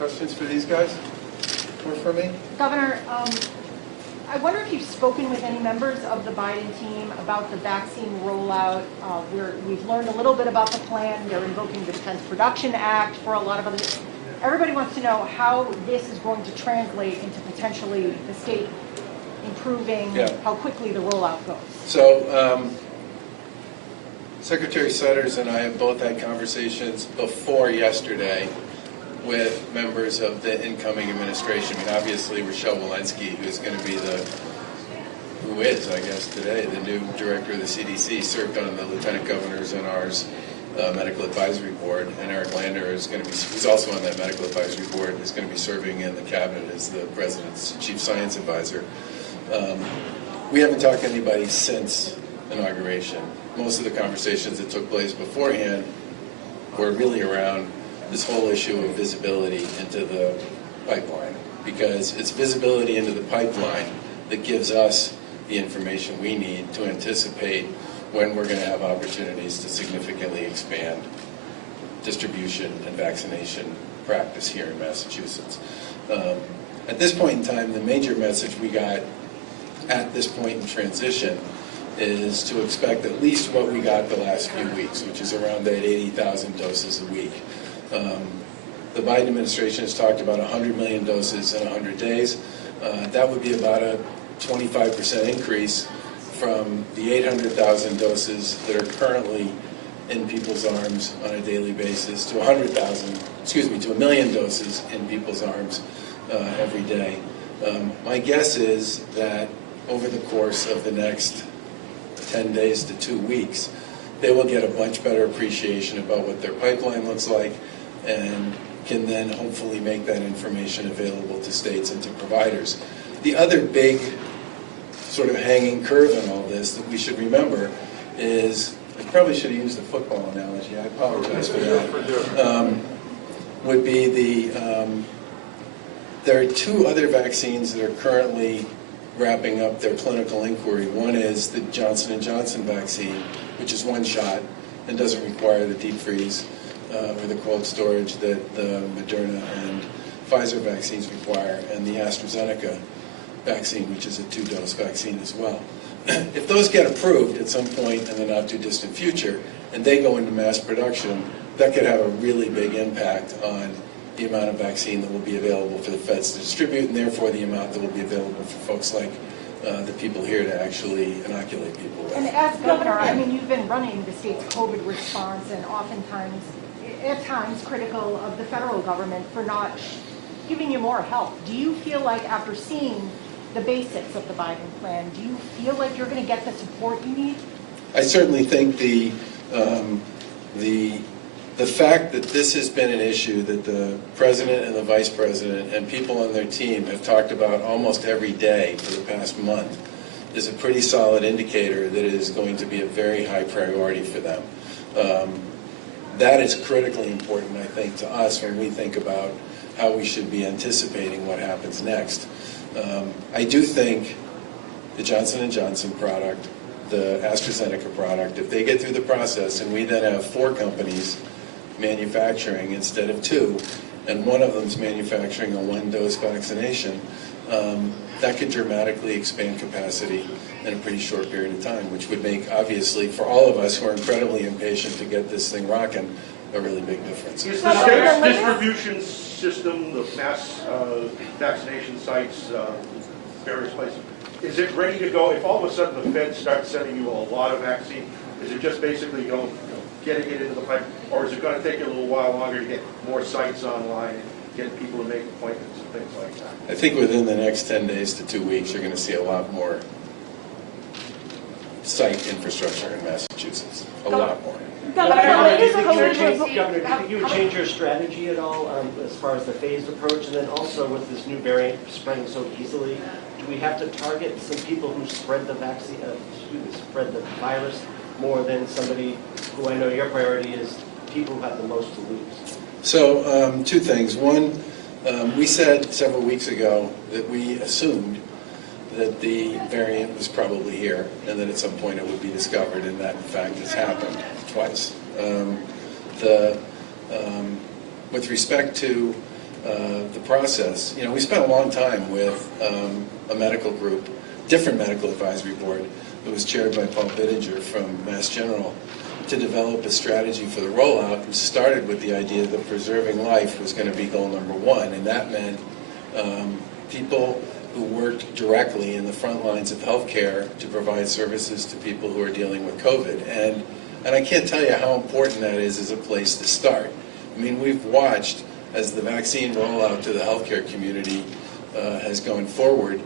Questions for these guys? Or for me? Governor, I wonder if you've spoken with any members of the Biden team about the vaccine rollout. We've learned a little bit about the plan. They're invoking the Defense Production Act for a lot of other. Everybody wants to know how this is going to translate into potentially the state improving how quickly the rollout goes. So, Secretary Sutters and I have both had conversations before yesterday with members of the incoming administration. I mean, obviously, Rochelle Walensky, who is going to be I guess, today, the new director of the CDC, served on the lieutenant governors and ours medical advisory board, and Eric Lander is going to be, who's also on that medical advisory board, is going to be serving in the cabinet as the president's chief science advisor. We haven't talked to anybody since inauguration. Most of the conversations that took place beforehand were really around this whole issue of visibility into the pipeline, because it's visibility into the pipeline that gives us the information we need to anticipate when we're going to have opportunities to significantly expand distribution and vaccination practice here in Massachusetts. At this point in time, the major message we got at this point in transition is to expect at least what we got the last few weeks, which is around that 80,000 doses a week. The Biden administration has talked about 100 million doses in 100 days. That would be about a 25% increase from the 800,000 doses that are currently in people's arms on a daily basis to 1 million doses in people's arms every day. My guess is that over the course of the next 10 days to 2 weeks, they will get a much better appreciation about what their pipeline looks like and can then hopefully make that information available to states and to providers. The other big sort of hanging curve in all this that we should remember is, I probably should have used a football analogy, I apologize for that, would be there are two other vaccines that are currently wrapping up their clinical inquiry. One is the Johnson & Johnson vaccine, which is one shot and doesn't require the deep freeze or the cold storage that the Moderna and Pfizer vaccines require, and the AstraZeneca vaccine, which is a 2-dose vaccine as well. If those get approved at some point in the not too distant future and they go into mass production, that could have a really big impact on the amount of vaccine that will be available for the feds to distribute, and therefore the amount that will be available for folks like the people here to actually inoculate people with. And as governor, I mean, you've been running the state's COVID response and oftentimes, at times, critical of the federal government for not giving you more help. Do you feel like, after seeing the basics of the Biden plan, do you feel like you're going to get the support you need? I certainly think the fact that this has been an issue that the president and the vice president and people on their team have talked about almost every day for the past month is a pretty solid indicator that it is going to be a very high priority for them. That is critically important, I think, to us when we think about how we should be anticipating what happens next. I do think the Johnson & Johnson product, the AstraZeneca product, if they get through the process and we then have 4 companies manufacturing instead of 2, and one of them's manufacturing a 1-dose vaccination, that could dramatically expand capacity in a pretty short period of time, which would make, obviously, for all of us who are incredibly impatient to get this thing rocking, a really big difference. Is the state's distribution system, the mass vaccination sites, various places, is it ready to go? If all of a sudden the feds start sending you a lot of vaccine, is it just basically getting it into the pipe, or is it going to take you a little while longer to get more sites online and get people to make appointments and things like that? I think within the next 10 days to 2 weeks, you're going to see a lot more site infrastructure in Massachusetts. A lot more. Governor, do you think you would change your strategy at all as far as the phased approach? And then also with this new variant spreading so easily, do we have to target some people who spread the vaccine, spread the virus more than somebody who I know your priority is people who have the most to lose? So 2 things. One, we said several weeks ago that we assumed that the variant was probably here and that at some point it would be discovered, and that in fact has happened twice. With respect to the process. You know, we spent a long time with a medical group, different medical advisory board, that was chaired by Paul Bittinger from Mass General, to develop a strategy for the rollout, which started with the idea that preserving life was going to be goal number one, and that meant people who worked directly in the front lines of healthcare to provide services to people who are dealing with COVID. And I can't tell you how important that is as a place to start. I mean, we've watched as the vaccine rollout to the healthcare community has gone forward.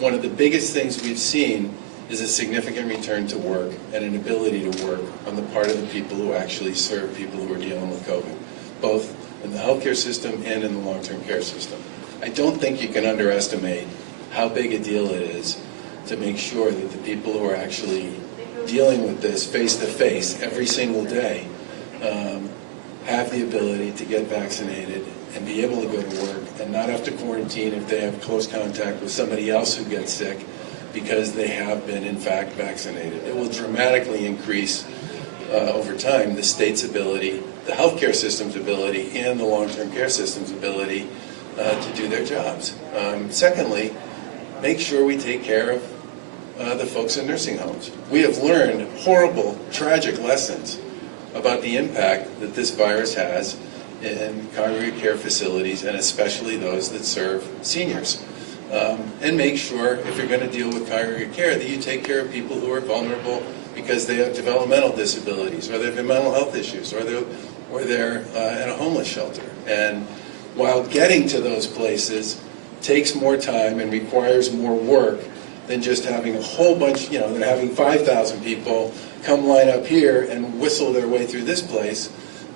One of the biggest things we've seen is a significant return to work and an ability to work on the part of the people who actually serve people who are dealing with COVID, both in the healthcare system and in the long-term care system. I don't think you can underestimate how big a deal it is to make sure that the people who are actually dealing with this face-to-face every single day have the ability to get vaccinated and be able to go to work and not have to quarantine if they have close contact with somebody else who gets sick because they have been, in fact, vaccinated. It will dramatically increase over time the state's ability, the healthcare system's ability, and the long-term care system's ability to do their jobs. Secondly, make sure we take care of the folks in nursing homes. We have learned horrible, tragic lessons about the impact that this virus has in congregate care facilities, and especially those that serve seniors. And make sure, if you're going to deal with congregate care, that you take care of people who are vulnerable because they have developmental disabilities, or they have mental health issues, or they're in a homeless shelter. And while getting to those places takes more time and requires more work than just having a whole bunch, you know, than having 5,000 people come line up here and whistle their way through this place,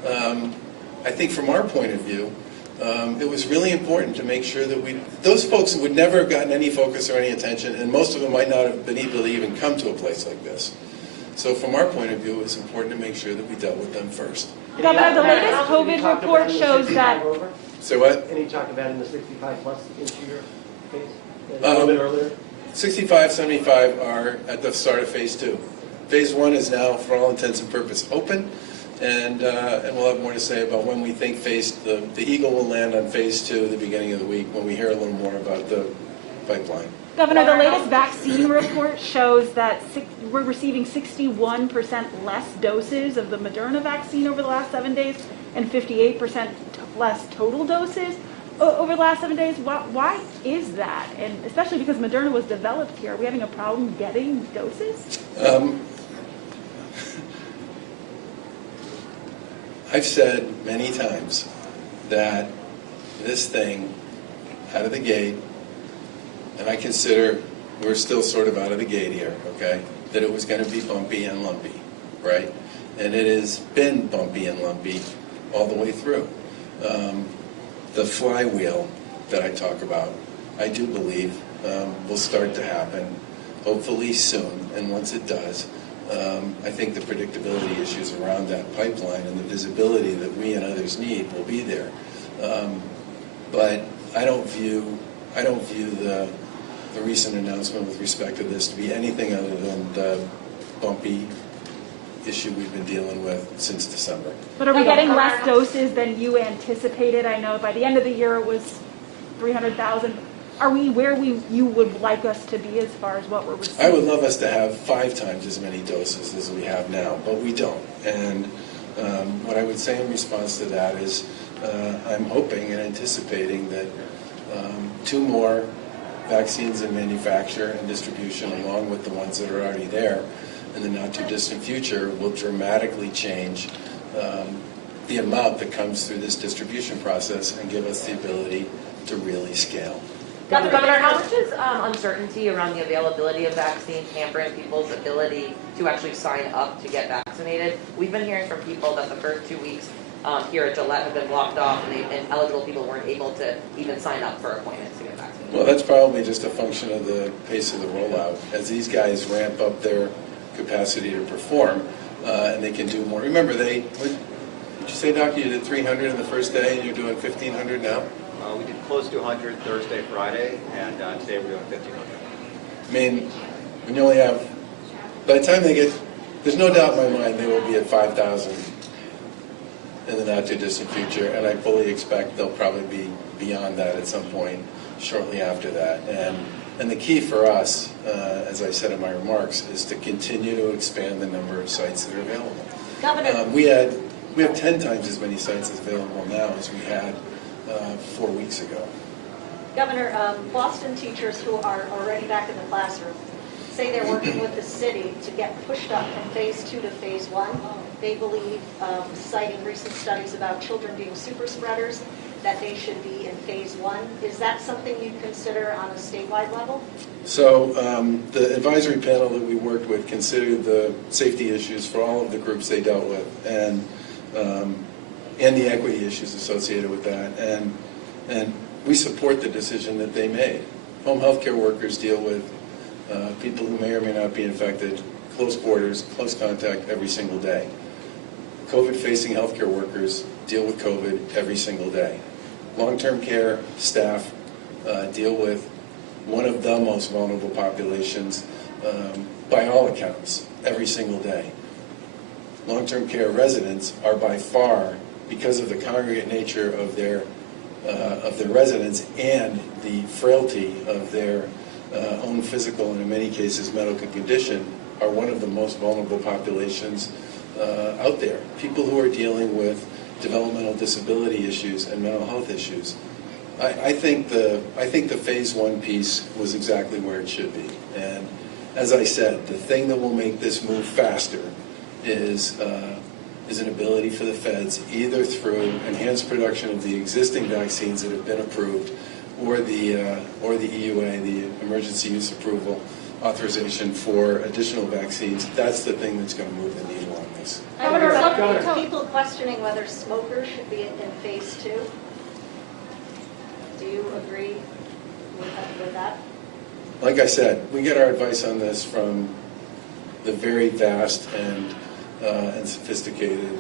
I think from our point of view, it was really important to make sure that those folks would never have gotten any focus or any attention, and most of them might not have been able to even come to a place like this. So from our point of view, it was important to make sure that we dealt with them first. Governor, the latest COVID report shows that... So what? Any talk about in the 65 plus into your phase? A little bit earlier? 65, 75 are at the start of phase 2. Phase 1 is now, for all intents and purposes, open, and we'll have more to say about when we think the Eagle will land on phase 2 at the beginning of the week, when we hear a little more about the pipeline. Governor, the latest vaccine report shows that we're receiving 61% less doses of the Moderna vaccine over the last 7 days and 58% less total doses over the last 7 days. Why is that? And especially because Moderna was developed here, are we having a problem getting doses? I've said many times that this thing, out of the gate, and I consider we're still sort of out of the gate here, okay, that it was going to be bumpy and lumpy, right? And it has been bumpy and lumpy all the way through. The flywheel that I talk about, I do believe will start to happen, hopefully soon, and once it does, I think the predictability issues around that pipeline and the visibility that we and others need will be there. But I don't view the recent announcement with respect to this to be anything other than the bumpy issue we've been dealing with since December. But are we getting less doses than you anticipated? I know by the end of the year it was 300,000. Are we where you would like us to be as far as what we're receiving? I would love us to have 5 times as many doses as we have now, but we don't. And what I would say in response to that is I'm hoping and anticipating that 2 more vaccines in manufacture and distribution, along with the ones that are already there in the not-too-distant future, will dramatically change the amount that comes through this distribution process and give us the ability to really scale. Governor, how much is uncertainty around the availability of vaccines hampering people's ability to actually sign up to get vaccinated? We've been hearing from people that the first 2 weeks here at Gillette have been blocked off, and eligible people weren't able to even sign up for appointments to get vaccinated. Well, that's probably just a function of the pace of the rollout. As these guys ramp up their capacity to perform, and they can do more. Remember, what did you say, Doc? You did 300 in the first day, and you're doing 1,500 now? We did close to 100 Thursday, Friday, and today we're doing 1,500. I mean, when you only have, by the time they get, there's no doubt in my mind they will be at 5,000 in the not-too-distant future, and I fully expect they'll probably be beyond that at some point shortly after that. And the key for us, as I said in my remarks, is to continue to expand the number of sites that are available. Governor, We have 10 times as many sites available now as we had 4 weeks ago. Governor, Boston teachers who are already back in the classroom say they're working with the city to get pushed up from phase 2 to phase 1. They believe, citing recent studies about children being super spreaders, that they should be in phase 1. Is that something you'd consider on a statewide level? So the advisory panel that we worked with considered the safety issues for all of the groups they dealt with, and the equity issues associated with that, and we support the decision that they made. Home health care workers deal with people who may or may not be infected, close quarters, close contact every single day. COVID-facing healthcare workers deal with COVID every single day. Long-term care staff deal with one of the most vulnerable populations by all accounts every single day. Long-term care residents are by far, because of the congregate nature of their residents and the frailty of their own physical and in many cases medical condition, are one of the most vulnerable populations out there. People who are dealing with developmental disability issues and mental health issues. I think the phase 1 piece was exactly where it should be. And as I said, the thing that will make this move faster is an ability for the feds, either through enhanced production of the existing vaccines that have been approved, or the EUA, the emergency use approval authorization for additional vaccines. That's the thing that's going to move the needle on this. Governor, people questioning whether smokers should be in phase 2. Do you agree with that? Like I said, we get our advice on this from the very vast and sophisticated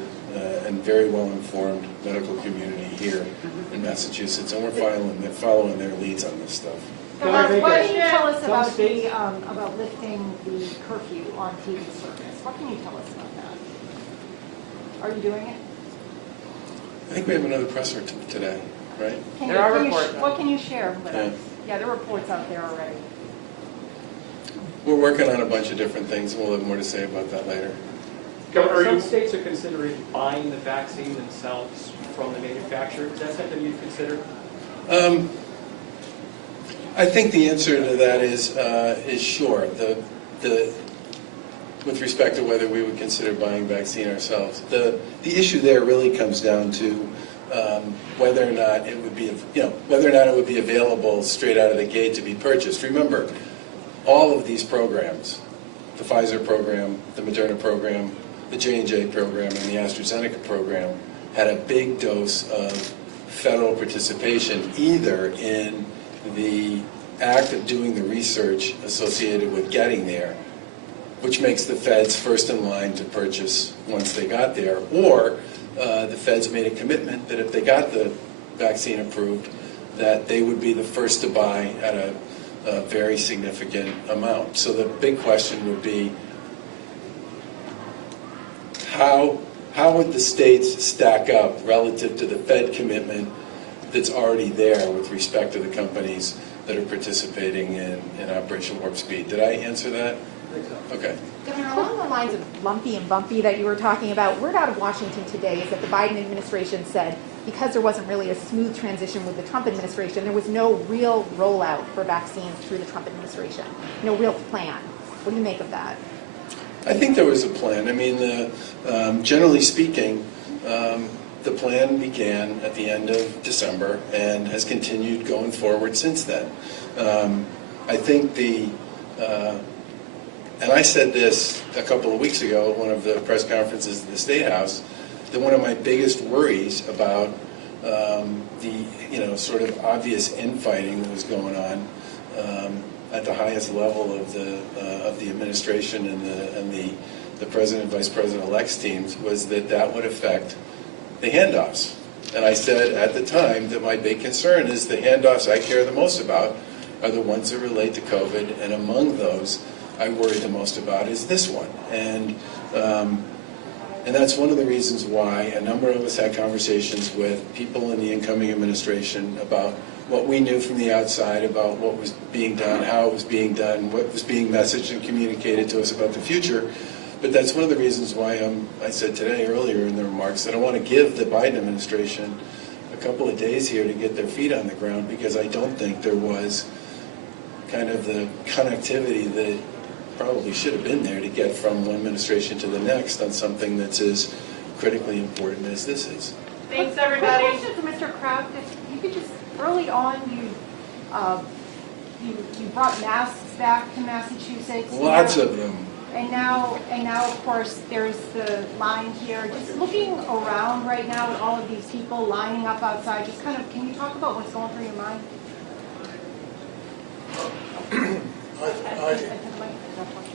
and very well-informed medical community here in Massachusetts, and we're following their leads on this stuff. Why don't you tell us about lifting the curfew on TV service? What can you tell us about that? Are you doing it? I think we have another presser today, right? There are reports. What can you share with Yeah. us? Yeah, there are reports out there already. We're working on a bunch of different things, and we'll have more to say about that later. Some states are considering buying the vaccine themselves from the manufacturer. Is that something you'd consider? I think the answer to that is sure. With respect to whether we would consider buying vaccine ourselves, the issue there really comes down to whether or not it would be available straight out of the gate to be purchased. Remember, all of these programs, the Pfizer program, the Moderna program, the J&J program, and the AstraZeneca program, had a big dose of federal participation, either in the act of doing the research associated with getting there, which makes the feds first in line to purchase once they got there, or the feds made a commitment that if they got the vaccine approved, that they would be the first to buy at a very significant amount. So the big question would be, how would the states stack up relative to the Fed commitment that's already there with respect to the companies that are participating in Operation Warp Speed? Did I answer that? I think so. Okay. Governor, along the lines of lumpy and bumpy that you were talking about, word out of Washington today is that the Biden administration said because there wasn't really a smooth transition with the Trump administration, there was no real rollout for vaccines through the Trump administration, no real plan. What do you make of that? I think there was a plan. I mean, generally speaking, the plan began at the end of December and has continued going forward since then. I think and I said this a couple of weeks ago at one of the press conferences at the State House, that one of my biggest worries about the sort of obvious infighting that was going on at the highest level of the administration and the president, vice president-elect's teams was that would affect the handoffs. And I said at the time that my big concern is the handoffs I care the most about are the ones that relate to COVID, and among those I worry the most about is this one. And And that's one of the reasons why a number of us had conversations with people in the incoming administration about what we knew from the outside about what was being done, how it was being done, what was being messaged and communicated to us about the future. But that's one of the reasons why I said today earlier in the remarks that I want to give the Biden administration a couple of days here to get their feet on the ground, because I don't think there was kind of the connectivity that probably should have been there to get from one administration to the next on something that's as critically important as this is. Thanks, everybody. Quick question for Mr. Kraft. If you could just, early on, you brought masks back to Massachusetts. Lots of them. And now, of course, there's the line here. Just looking around right now at all of these people lining up outside, just kind of, can you talk about what's going through your mind?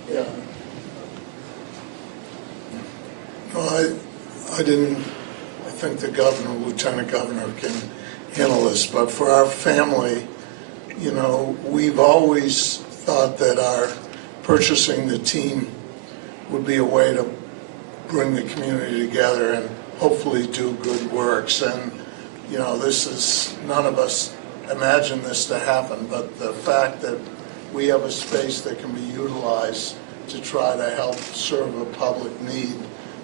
Yeah. No, I didn't. I think the governor, lieutenant governor, can handle this. But for our family, you know, we've always thought that our purchasing the team would be a way to bring the community together and hopefully do good works. And you know, this is, none of us imagined this to happen, but the fact that we have a space that can be utilized to try to help serve a public need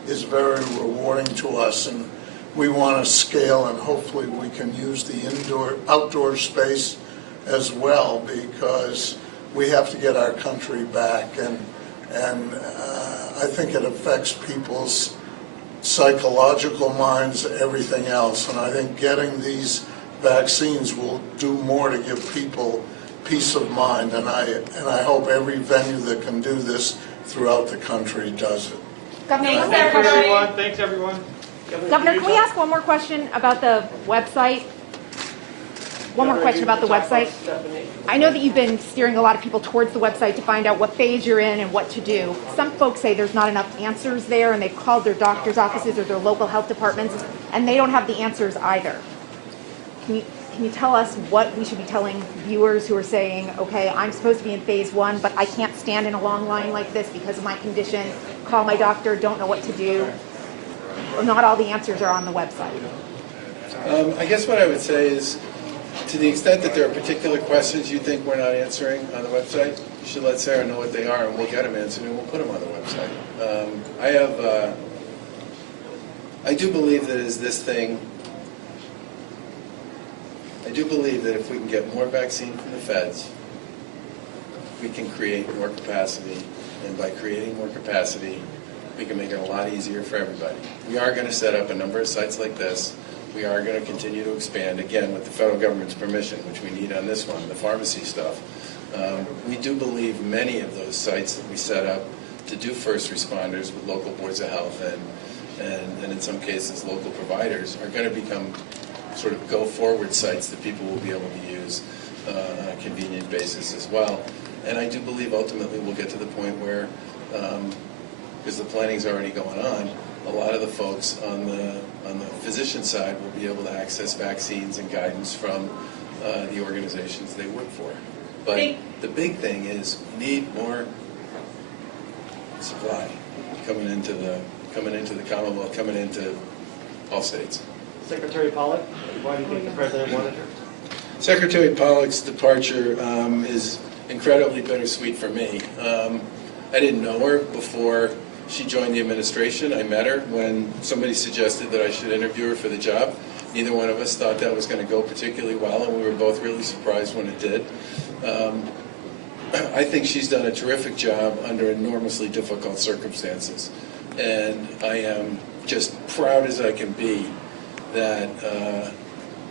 is very rewarding to us, and we want to scale, and hopefully we can use the outdoor space as well, because we have to get our country back, and I think it affects people's psychological minds, everything else, and I think getting these vaccines will do more to give people peace of mind, and I hope every venue that can do this throughout the country does it. Governor, Thanks, everyone. Governor, can we ask one more question about the website? One more question about the website. I know that you've been steering a lot of people towards the website to find out what phase you're in and what to do. Some folks say there's not enough answers there, and they've called their doctor's offices or their local health departments, and they don't have the answers either. Can you tell us what we should be telling viewers who are saying, okay, I'm supposed to be in phase 1, but I can't stand in a long line like this because of my condition, call my doctor, don't know what to do? Or not all the answers are on the website. I guess what I would say is, to the extent that there are particular questions you think we're not answering on the website, you should let Sarah know what they are, and we'll get them answered, and we'll put them on the website. I do believe that if we can get more vaccine from the feds, we can create more capacity, and by creating more capacity, we can make it a lot easier for everybody. We are going to set up a number of sites like this. We are going to continue to expand, again, with the federal government's permission, which we need on this one, the pharmacy stuff. We do believe many of those sites that we set up to do first responders with local boards of health and in some cases local providers are going to become sort of go-forward sites that people will be able to use on a convenient basis as well. And I do believe ultimately we'll get to the point where, because the planning's already going on, a lot of the folks on the physician side will be able to access vaccines and guidance from the organizations they work for. But the big thing is we need more supply coming into the Commonwealth, coming into all states. Secretary Pollack, why do you think the president wanted her? Secretary Pollack's departure is incredibly bittersweet for me. I didn't know her before she joined the administration. I met her when somebody suggested that I should interview her for the job. Neither one of us thought that was going to go particularly well, and we were both really surprised when it did. I think she's done a terrific job under enormously difficult circumstances, and I am just proud as I can be that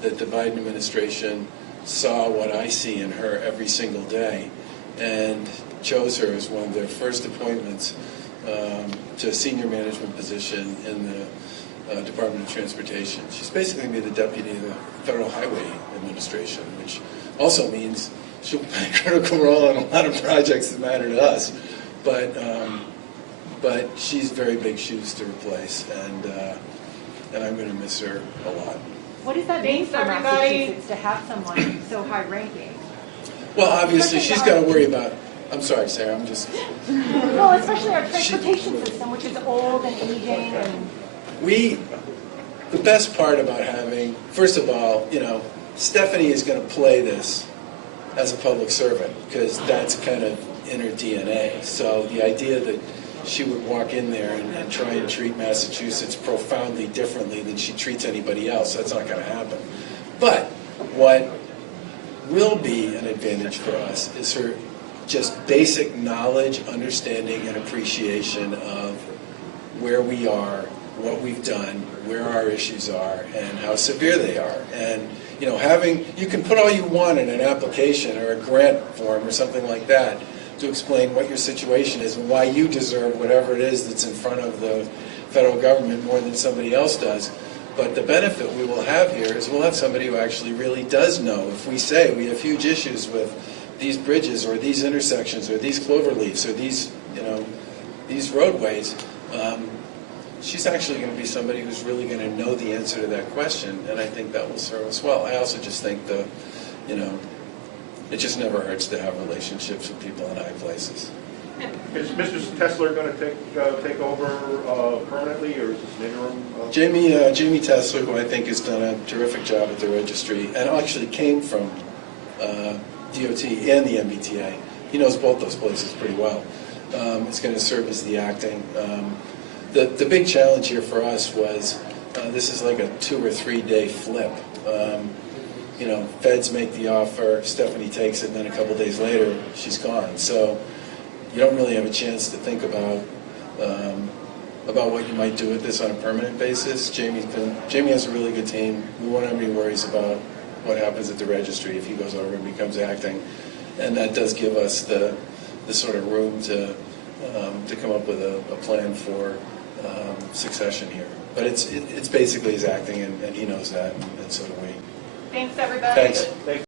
that the Biden administration saw what I see in her every single day and chose her as one of their first appointments to a senior management position in the Department of Transportation. She's basically going to be the deputy of the Federal Highway Administration, which also means she'll play a critical role in a lot of projects that matter to us. But she's very big shoes to replace, and I'm going to miss her a lot. What does that mean for Massachusetts to have someone so high-ranking? Well, obviously, she's got to worry about I'm sorry, Sarah, I'm just, Well, especially our transportation system, which is old and aging and. the best part about having, first of all, Stephanie is going to play this as a public servant, because that's kind of in her DNA. So the idea that she would walk in there and try and treat Massachusetts profoundly differently than she treats anybody else, that's not going to happen. But what will be an advantage for us is her just basic knowledge, understanding, and appreciation of where we are, what we've done, where our issues are, and how severe they are. And you can put all you want in an application or a grant form or something like that to explain what your situation is and why you deserve whatever it is that's in front of the federal government more than somebody else does. But the benefit we will have here is we'll have somebody who actually really does know. If we say we have huge issues with these bridges or these intersections or these clover leaves or these roadways, she's actually going to be somebody who's really going to know the answer to that question, and I think that will serve us well. I also just think it just never hurts to have relationships with people in high places. Is Mr. Tesler going to take over permanently, or is this an interim? Jamie Tesler, who I think has done a terrific job at the registry, and actually came from DOT and the MBTA. He knows both those places pretty well. Is going to serve as the acting. The big challenge here for us was this is like a 2 or 3 day flip. Feds make the offer, Stephanie takes it, and then a couple days later she's gone. So you don't really have a chance to think about what you might do with this on a permanent basis. Jamie has a really good team. We won't have any worries about what happens at the registry if he goes over and becomes acting, and that does give us the sort of room to come up with a plan for succession here. But it's basically his acting, and he knows that, and so do we. Thanks, everybody. Thanks.